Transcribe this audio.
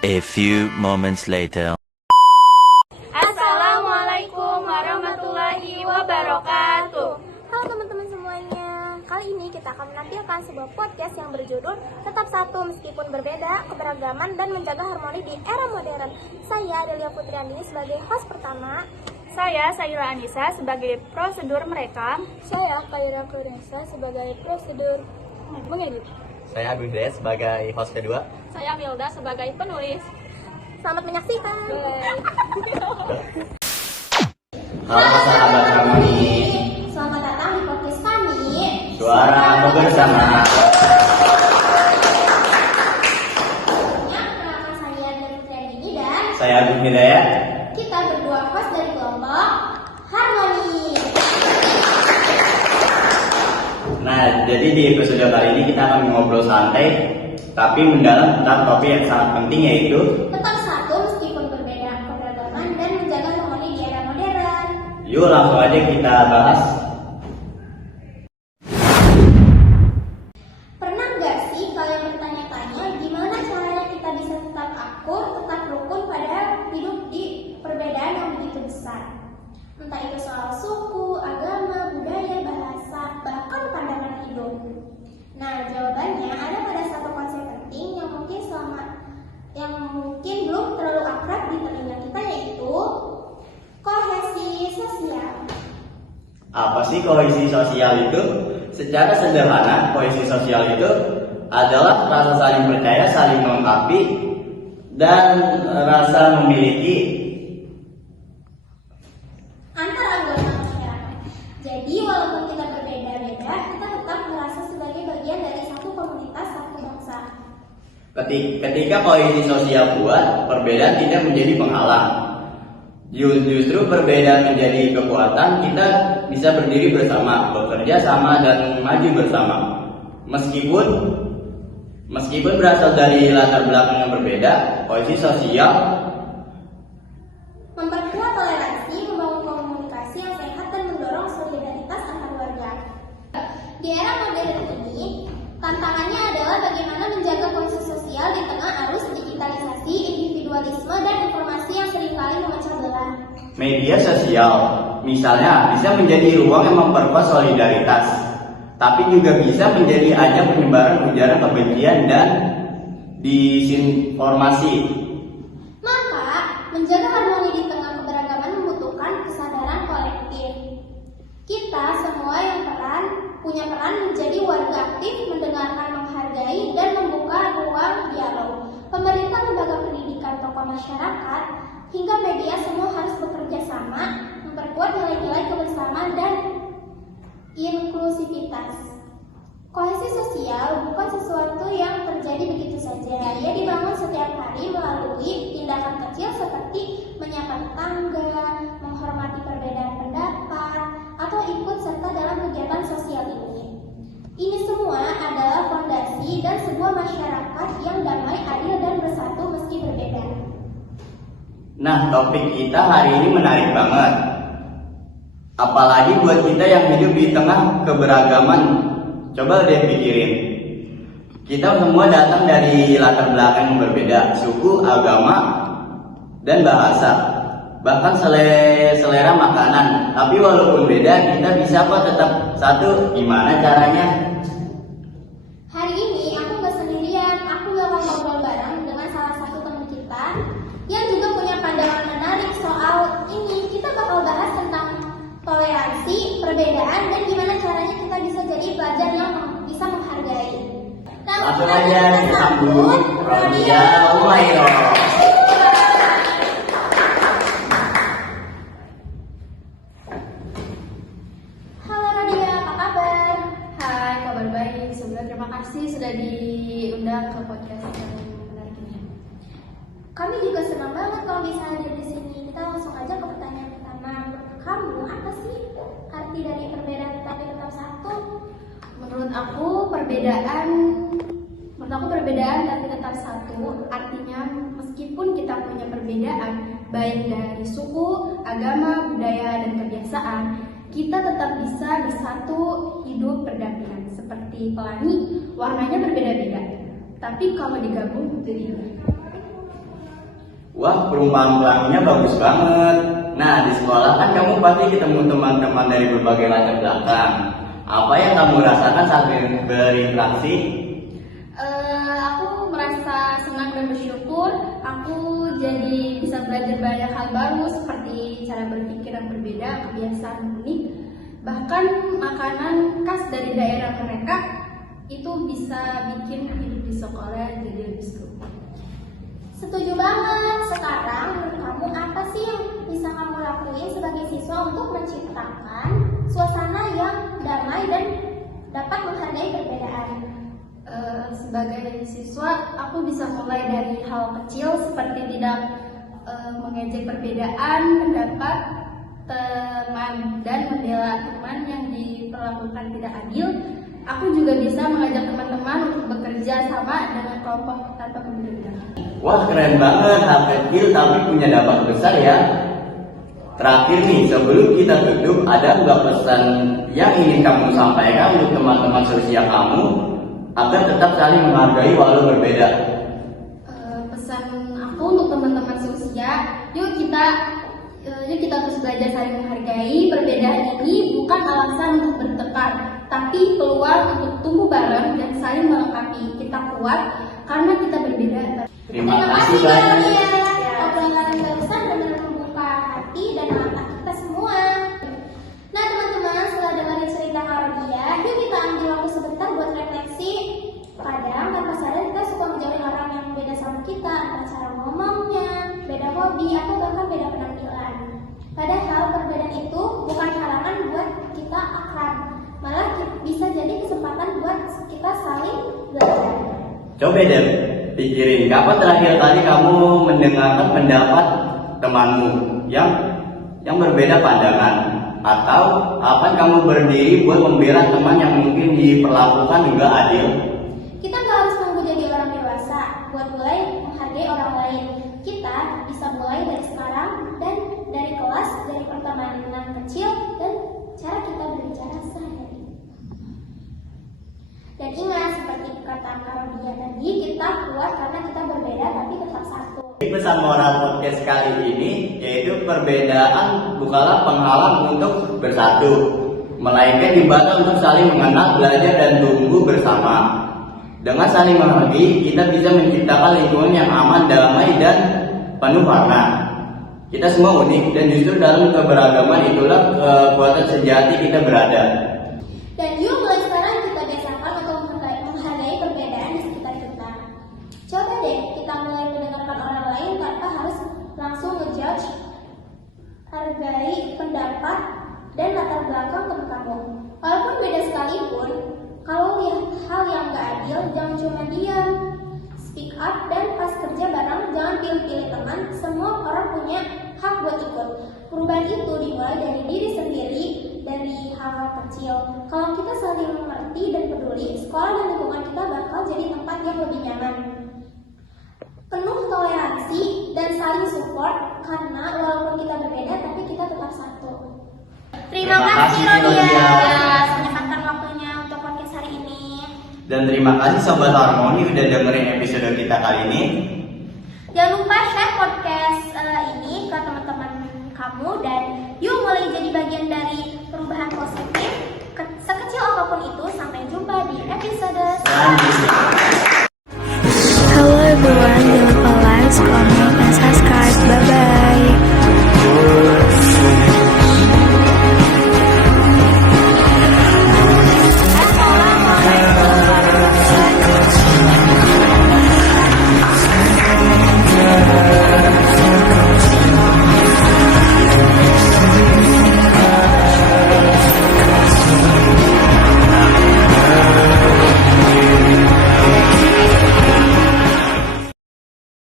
A few moments later. Assalamualaikum warahmatullahi wabarakatuh. Halo teman-teman semuanya. Kali ini kita akan menampilkan sebuah podcast yang berjudul Tetap Satu Meskipun Berbeda, Keberagaman dan Menjaga Harmoni di Era Modern. Saya Delia Putriandini sebagai host pertama. Saya Saira Anissa sebagai prosedur mereka. Saya Kaira Kurensa sebagai prosedur mengedit. Saya Agung Dea sebagai host kedua. Saya Milda sebagai penulis. Selamat menyaksikan. Halo sahabat Harmoni, Selamat datang di podcast kami. suara bersama. Perkenalkan saya Delia Putriandini dan Saya Agung Hidayat. kita berdua host dari kelompok Harmoni. Nah, jadi di episode kali ini kita akan ngobrol santai tapi mendalam tentang topik yang sangat penting, yaitu Tetap satu meskipun berbeda, keberagaman dan menjaga harmoni di era modern. yuk langsung aja kita bahas. Pernah nggak sih kalian bertanya-tanya gimana caranya kita bisa tetap akur, tetap rukun pada hidup di perbedaan yang begitu besar? Entah itu soal suku, agama, budaya, bahasa, bahkan pandangan hidup. Nah, jawabannya ada pada satu konsep penting yang mungkin belum terlalu akrab di telinga kita, yaitu kohesi sosial. Apa sih kohesi sosial itu? Secara sederhana, kohesi sosial itu adalah rasa saling percaya, saling melengkapi, dan rasa memiliki Antar anggota masyarakat. Jadi walaupun kita berbeda-beda, kita tetap merasa sebagai bagian dari satu komunitas, satu bangsa. Ketika kohesi sosial kuat, perbedaan tidak menjadi penghalang. Justru perbedaan menjadi kekuatan. Kita bisa berdiri bersama, bekerja sama, dan maju bersama. Meskipun berasal dari latar belakang yang berbeda, kohesi sosial Memperkuat toleransi, membangun komunikasi yang sehat, dan mendorong solidaritas antar warga. Di era modern ini, tantangannya adalah bagaimana menjaga kohesi sosial di tengah arus digitalisasi, individualisme, dan informasi yang seringkali memecah belah. media sosial, misalnya, bisa menjadi ruang yang memperkuat solidaritas, tapi juga bisa menjadi ajang penyebaran ujaran kebencian dan disinformasi. Maka, menjaga harmoni di tengah keberagaman membutuhkan kesadaran kolektif. Kita semua punya peran menjadi warga aktif, mendengarkan, menghargai, dan membuka ruang dialog. Pemerintah, lembaga pendidikan, tokoh masyarakat, hingga media semua harus bekerja sama, memperkuat nilai-nilai kebersamaan dan inklusivitas. Kohesi sosial bukan sesuatu yang terjadi begitu saja. Ia dibangun setiap hari melalui tindakan kecil seperti menyapa tetangga, menghormati perbedaan pendapat, atau ikut serta dalam kegiatan sosial ini. Ini semua adalah fondasi dan sebuah masyarakat yang damai, adil, dan bersatu meski berbeda. Nah, topik kita hari ini menarik banget. Apalagi buat kita yang hidup di tengah keberagaman. Coba deh pikirin. Kita semua datang dari latar belakang yang berbeda, suku, agama, dan bahasa. Bahkan selera makanan. Tapi walaupun beda, kita bisa kok tetap satu. Gimana caranya? Hari ini aku gak sendirian, aku bakal ngobrol bareng dengan salah satu teman kita yang juga punya pandangan menarik soal ini. Kita bakal bahas tentang toleransi, perbedaan, dan gimana caranya kita bisa jadi pelajar yang bisa menghargai. Langsung aja kita sambut Rodia Umairo. Halo Rodia, apa kabar? Hai, kabar baik. Sebelumnya terima kasih sudah diundang ke podcast yang menarik ini. Kami juga senang banget kalau bisa hadir di sini. Kita langsung aja ke pertanyaan pertama. Menurut kamu, apa sih arti dari perbedaan tapi tetap satu? Menurut aku perbedaan tapi tetap satu artinya meskipun kita punya perbedaan baik dari suku, agama, budaya, dan kebiasaan, kita tetap bisa bersatu hidup berdampingan. Seperti pelangi, warnanya berbeda-beda, tapi kalau digabung jadi dua. Wah, perumpamaan pelanginya bagus banget. Nah, di sekolah kan kamu pasti ketemu teman-teman dari berbagai latar belakang. Apa yang kamu rasakan saat berinteraksi? Aku merasa senang dan bersyukur. Aku jadi bisa belajar banyak hal baru seperti cara berpikir yang berbeda, kebiasaan unik. Bahkan makanan khas dari daerah mereka itu bisa bikin hidup di sekolah jadi lebih seru. Setuju banget. Sekarang menurut kamu apa sih yang bisa kamu lakuin sebagai siswa untuk menciptakan suasana yang damai dan dapat menghargai perbedaan? Sebagai siswa, aku bisa mulai dari hal kecil seperti tidak mengejek perbedaan pendapat teman dan membela teman yang diperlakukan tidak adil. Aku juga bisa mengajak teman-teman untuk bekerja sama dengan kelompok tanpa kemudian. Wah, keren banget, hal kecil tapi punya dampak besar ya. Terakhir nih, sebelum kita tutup, ada nggak pesan yang ingin kamu sampaikan untuk teman-teman seusia kamu agar tetap saling menghargai walau berbeda? Pesan aku untuk teman-teman seusia, yuk kita terus belajar saling menghargai. Perbedaan ini bukan alasan untuk bertengkar, tapi peluang untuk tumbuh bareng dan saling melengkapi. Kita kuat karena kita berbeda. Terima kasih banyak. Obrolan barusan benar-benar membuka hati dan mata kita semua. Nah teman-teman, setelah dengerin cerita Karodia, yuk kita ambil waktu sebentar buat refleksi. Kadang tanpa sadar kita suka menjauhi orang yang beda sama kita, entah cara ngomongnya, beda hobi, atau bahkan beda penampilan. Padahal perbedaan itu bukan halangan buat kita akrab, malah bisa jadi kesempatan buat kita saling belajar. Coba deh pikirin, kapan terakhir kali kamu mendengarkan pendapat temanmu yang berbeda pandangan? Atau kapan kamu berdiri buat membela teman yang mungkin diperlakukan juga adil? Kita nggak harus nunggu jadi orang dewasa buat mulai menghargai orang lain. Kita bisa mulai dari sekarang dan dari kelas, dari pertemanan kecil dan cara kita berbicara sehari-hari. Dan ingat, seperti kata Karodia tadi, kita kuat karena kita berbeda tapi tetap satu. Pesan moral podcast kali ini yaitu perbedaan bukanlah penghalang untuk bersatu, melainkan jembatan untuk saling mengenal, belajar dan tumbuh bersama. Dengan saling menghargai, kita bisa menciptakan lingkungan yang aman, damai dan penuh warna. Kita semua unik dan justru dalam keberagaman itulah kekuatan sejati kita berada. Dan yuk mulai sekarang kita biasakan untuk menghargai perbedaan di sekitar kita. Coba deh kita mulai mendengarkan orang lain tanpa harus langsung ngejudge. Hargai pendapat dan latar belakang teman kamu. Walaupun beda sekalipun, kalau lihat hal yang gak adil, jangan cuma diam. Speak up dan pas kerja bareng, jangan pilih-pilih teman. Semua orang punya hak buat ikut. Perubahan itu dimulai dari diri sendiri, dari hal-hal kecil. Kalau kita saling mengerti dan peduli, sekolah dan lingkungan kita bakal jadi tempat yang lebih nyaman. Penuh toleransi dan saling support, karena walaupun kita berbeda, tapi kita tetap satu. Terima kasih Rodia sudah menyempatkan waktunya untuk podcast hari ini. Dan terima kasih Sobat Harmoni udah dengerin episode kita kali ini. Jangan lupa share podcast ini ke teman-teman kamu dan yuk mulai jadi bagian dari perubahan positif sekecil apapun itu. Sampai jumpa di episode selanjutnya. Hello everyone, jangan lupa like, comment, and subscribe. Bye bye.